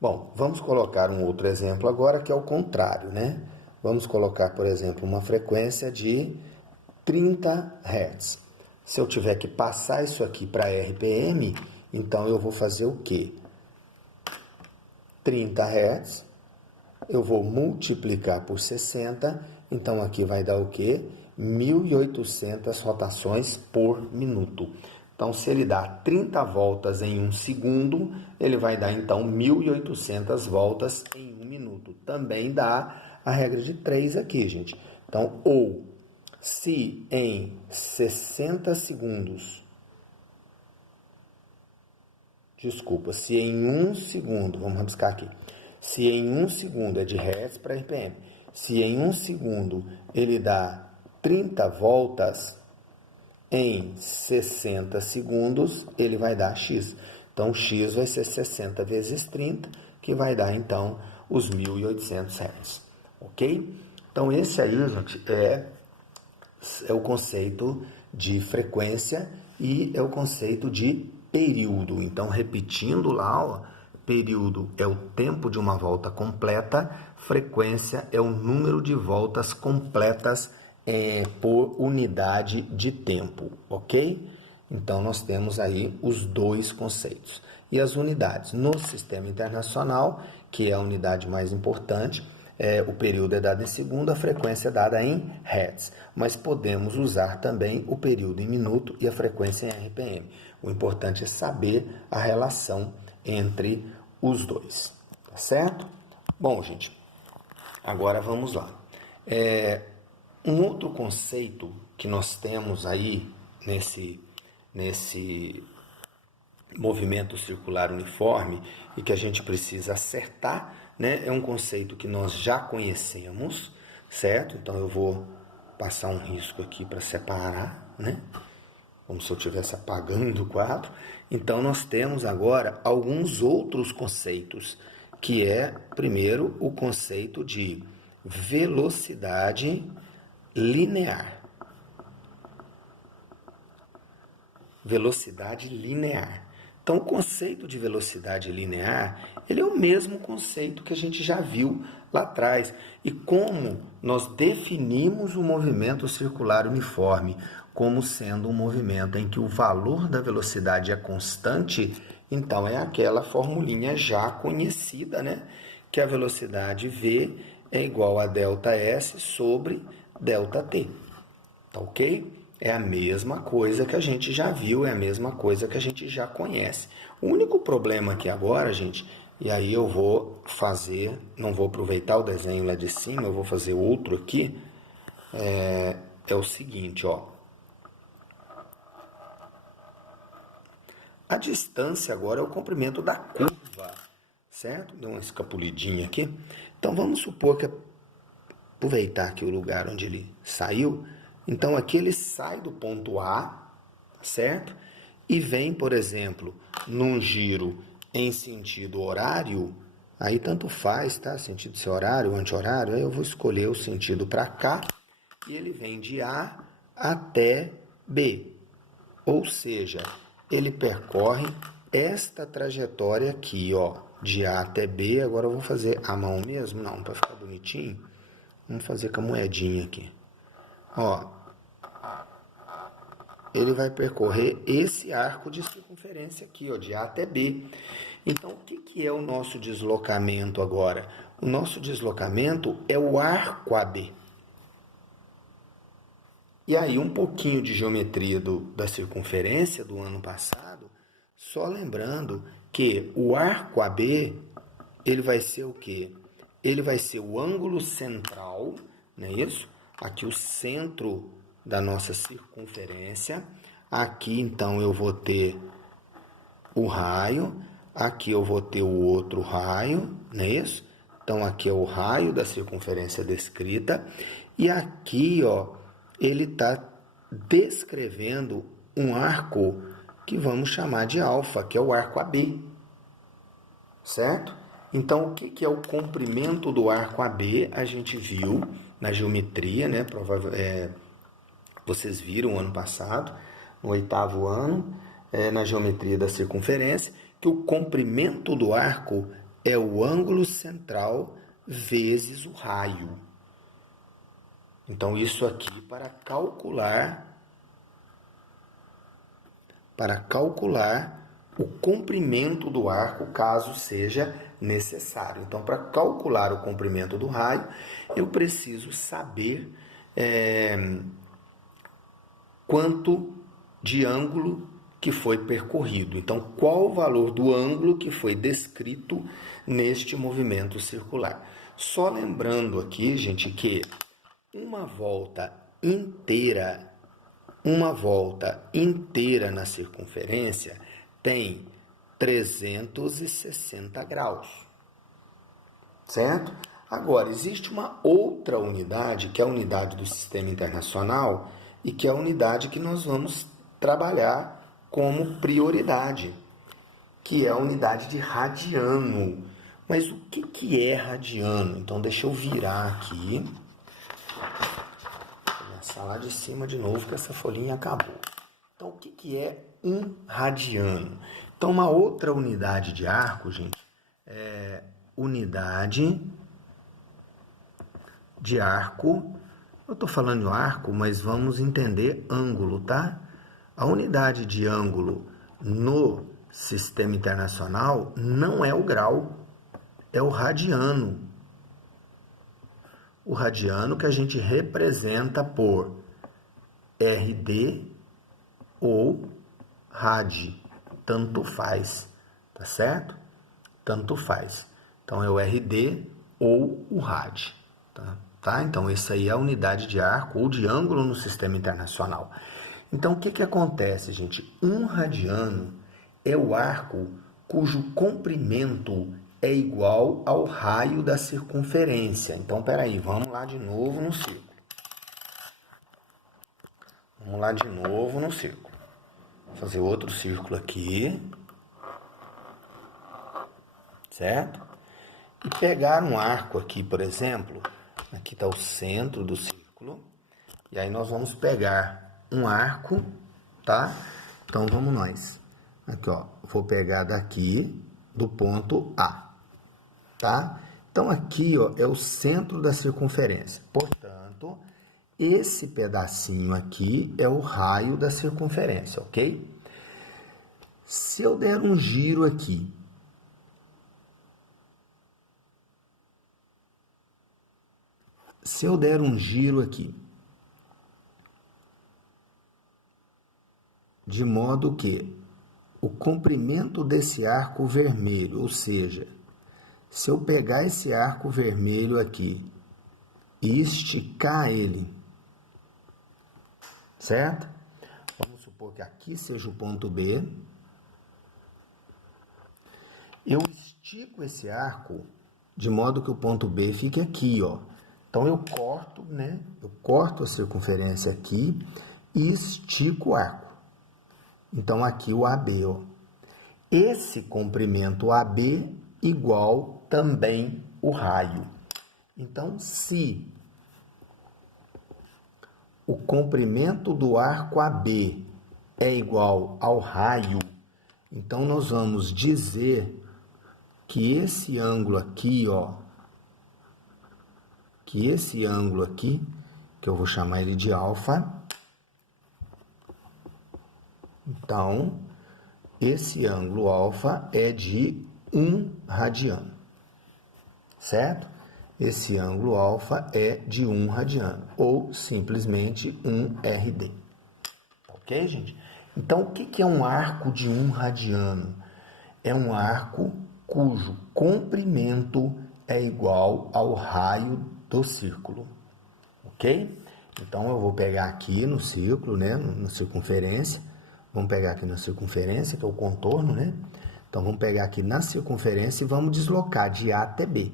Bom, vamos colocar um outro exemplo agora que é o contrário, né? Vamos colocar, por exemplo, uma frequência de 30 Hz. Se eu tiver que passar isso aqui para RPM, então eu vou fazer o quê? 30 Hz, eu vou multiplicar por 60, então aqui vai dar o quê? 1.800 rotações por minuto. Então, se ele dá 30 voltas em 1 segundo, ele vai dar, então, 1.800 voltas em 1 minuto. Também dá a regra de 3 aqui, gente. Então, ou se em 60 segundos, se em 1 segundo, vamos rabiscar aqui, se em 1 segundo é de Hz para RPM, se em 1 segundo ele dá 30 voltas, em 60 segundos ele vai dar X. Então, X vai ser 60 vezes 30, que vai dar, então, os 1.800 Hz. Ok? Então, esse aí, gente, é o conceito de frequência e é o conceito de período. Então, repetindo lá, ó, período é o tempo de uma volta completa, frequência é o número de voltas completas por unidade de tempo, ok? Então, nós temos aí os dois conceitos. E as unidades? No sistema internacional, que é a unidade mais importante, o período é dado em segundo, a frequência é dada em Hertz. Mas podemos usar também o período em minuto e a frequência em RPM. O importante é saber a relação entre os dois, tá certo? Bom, gente, agora vamos lá. Um outro conceito que nós temos aí nesse movimento circular uniforme e que a gente precisa acertar, né? É um conceito que nós já conhecemos, certo? Então eu vou passar um risco aqui para separar, né? Como se eu estivesse apagando o quadro. Então nós temos agora alguns outros conceitos, que é, primeiro, o conceito de velocidade linear. Velocidade linear. Então, o conceito de velocidade linear, ele é o mesmo conceito que a gente já viu lá atrás. E como nós definimos o movimento circular uniforme como sendo um movimento em que o valor da velocidade é constante, então é aquela formulinha já conhecida, né? Que a velocidade V é igual a ΔS sobre ΔT. Tá ok? É a mesma coisa que a gente já viu, é a mesma coisa que a gente já conhece. O único problema aqui agora, gente, e aí eu vou fazer, não vou aproveitar o desenho lá de cima, eu vou fazer outro aqui, é o seguinte, ó. A distância agora é o comprimento da curva, certo? Deu uma escapulidinha aqui. Então vamos supor que, aproveitar aqui o lugar onde ele saiu, então aqui ele sai do ponto A, certo? E vem, por exemplo, num giro em sentido horário, aí tanto faz, tá? Sentido ser horário ou anti-horário, aí eu vou escolher o sentido para cá, e ele vem de A até B. Ou seja, ele percorre esta trajetória aqui, ó, de A até B. Agora eu vou fazer a mão mesmo? Não, para ficar bonitinho. Vamos fazer com a moedinha aqui. Ó, ele vai percorrer esse arco de circunferência aqui, ó, de A até B. Então, o que é o nosso deslocamento agora? O nosso deslocamento é o arco AB. E aí, um pouquinho de geometria da circunferência do ano passado, só lembrando que o arco AB, ele vai ser o quê? Ele vai ser o ângulo central, não é isso? Aqui o centro da nossa circunferência. Aqui, então, eu vou ter o raio. Aqui eu vou ter o outro raio, não é isso? Então, aqui é o raio da circunferência descrita. E aqui, ó, ele está descrevendo um arco que vamos chamar de alfa, que é o arco AB, certo? Então, o que é o comprimento do arco AB? A gente viu na geometria, né? Vocês viram ano passado, no 8º ano, na geometria da circunferência, que o comprimento do arco é o ângulo central vezes o raio. Então, isso aqui para calcular o comprimento do arco, caso seja necessário. Então, para calcular o comprimento do raio, eu preciso saber quanto de ângulo que foi percorrido. Então, qual o valor do ângulo que foi descrito neste movimento circular. Só lembrando aqui, gente, que uma volta inteira na circunferência tem 360 graus, certo? Agora, existe uma outra unidade, que é a unidade do Sistema Internacional, e que é a unidade que nós vamos trabalhar como prioridade, que é a unidade de radiano. Mas o que é radiano? Então, deixa eu virar aqui. Vou começar lá de cima de novo, que essa folhinha acabou. Então, o que é um radiano? Então, uma outra unidade de arco, gente, é unidade de arco. Eu estou falando de arco, mas vamos entender ângulo, tá? A unidade de ângulo no Sistema Internacional não é o grau, é o radiano. O radiano que a gente representa por RD ou rad, tanto faz, tá certo? Tanto faz. Então, é o RD ou o rad, tá? Então, essa aí é a unidade de arco ou de ângulo no Sistema Internacional. Então, o que acontece, gente? Um radiano é o arco cujo comprimento é igual ao raio da circunferência. Então, peraí, vamos lá de novo no círculo. Vou fazer outro círculo aqui. Certo? E pegar um arco aqui, por exemplo. Aqui está o centro do círculo. E aí nós vamos pegar um arco, tá? Então, vamos nós. Aqui, ó. Vou pegar daqui do ponto A, tá? Então, aqui, ó, é o centro da circunferência. Portanto, esse pedacinho aqui é o raio da circunferência, ok? Se eu der um giro aqui, de modo que o comprimento desse arco vermelho, ou seja, se eu pegar esse arco vermelho aqui e esticar ele, certo? Vamos supor que aqui seja o ponto B. Eu estico esse arco de modo que o ponto B fique aqui, ó. Então, eu corto, né? Eu corto a circunferência aqui e estico o arco. Então, aqui o AB, ó. Esse comprimento AB igual também o raio. Então, se o comprimento do arco AB é igual ao raio, então nós vamos dizer que esse ângulo aqui, ó, que eu vou chamar ele de alfa, então, esse ângulo alfa é de 1 radiano, certo? Esse ângulo alfa é de 1 radiano, ou simplesmente 1 RD. Ok, gente? Então, o que é um arco de 1 radiano? É um arco cujo comprimento é igual ao raio do círculo, ok? Então, eu vou pegar aqui no círculo, né, na circunferência. Vamos pegar aqui na circunferência, que é o contorno, né? Então, vamos pegar aqui na circunferência e vamos deslocar de A até B.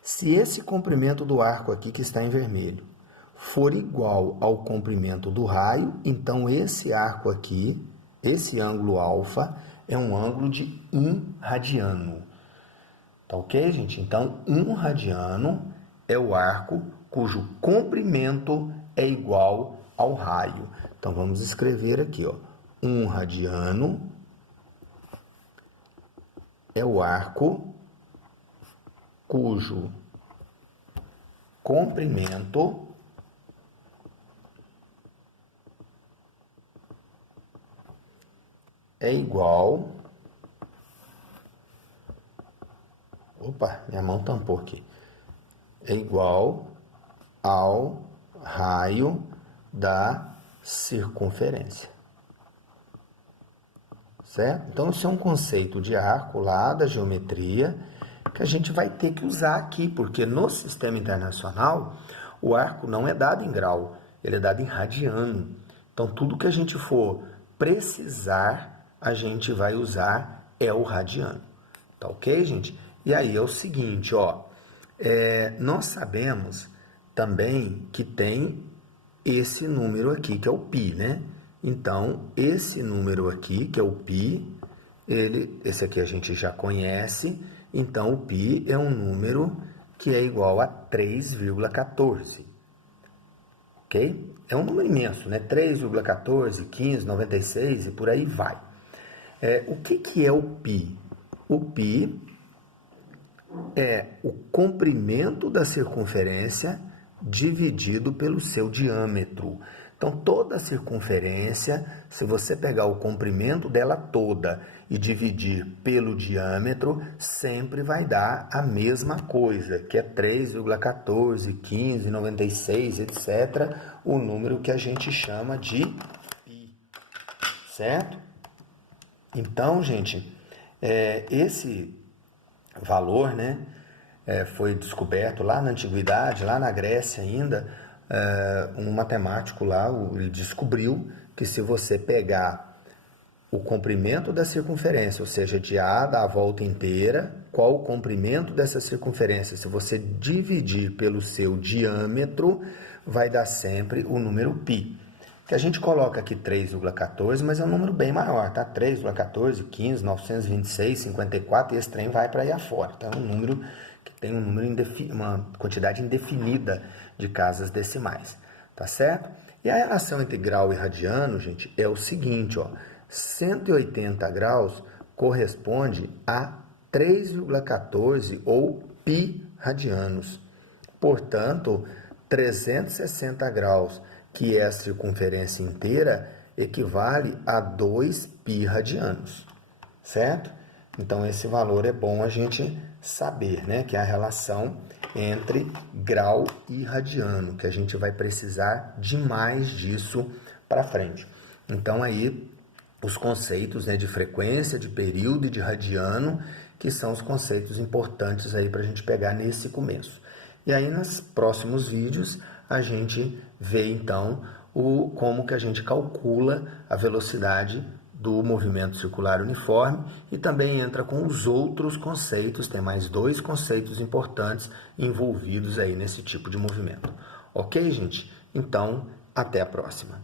Se esse comprimento do arco aqui, que está em vermelho, for igual ao comprimento do raio, então esse arco aqui, esse ângulo alfa, é um ângulo de 1 radiano. Tá ok, gente? Então, 1 radiano é o arco cujo comprimento é igual ao raio. Então, vamos escrever aqui, ó, 1 radiano é o arco cujo comprimento é igual... Opa, minha mão tampou aqui. É igual ao raio da circunferência. Certo? Então, isso é um conceito de arco lá da geometria que a gente vai ter que usar aqui, porque no sistema internacional o arco não é dado em grau, ele é dado em radiano. Então, tudo que a gente for precisar, a gente vai usar o radiano. Tá ok, gente? E aí é o seguinte, ó, nós sabemos também que tem esse número aqui, que é o π, né? Então, esse número aqui, que é o π, esse aqui a gente já conhece, então o π é um número que é igual a 3,14, ok? É um número imenso, né? 3,14, 15, 96 e por aí vai. O que é o π? O π é o comprimento da circunferência dividido pelo seu diâmetro. Então, toda a circunferência, se você pegar o comprimento dela toda e dividir pelo diâmetro, sempre vai dar a mesma coisa, que é 3,14, 15, 96, etc., o número que a gente chama de π, certo? Então, gente, esse valor, né, foi descoberto lá na antiguidade, lá na Grécia ainda, um matemático lá, ele descobriu que se você pegar o comprimento da circunferência, ou seja, de A da volta inteira, qual o comprimento dessa circunferência, se você dividir pelo seu diâmetro, vai dar sempre o número π. Que a gente coloca aqui 3,14, mas é um número bem maior, tá? 3,14, 15, 926, 54, e esse trem vai para aí afora. Então, é um número que tem uma quantidade indefinida de casas decimais, tá certo? E a relação entre grau e radiano, gente, é o seguinte, ó. 180 graus corresponde a 3,14 ou π radianos. Portanto, 360 graus, que é a circunferência inteira, equivale a 2 π radianos, certo? Então, esse valor é bom a gente saber, né? Que é a relação entre grau e radiano, que a gente vai precisar de mais disso para frente. Então, aí, os conceitos, né, de frequência, de período e de radiano, que são os conceitos importantes aí para a gente pegar nesse começo. E aí, nos próximos vídeos, a gente vê, então, como que a gente calcula a velocidade do movimento circular uniforme e também entra com os outros conceitos, tem mais 2 conceitos importantes envolvidos aí nesse tipo de movimento. Ok, gente? Então, até a próxima.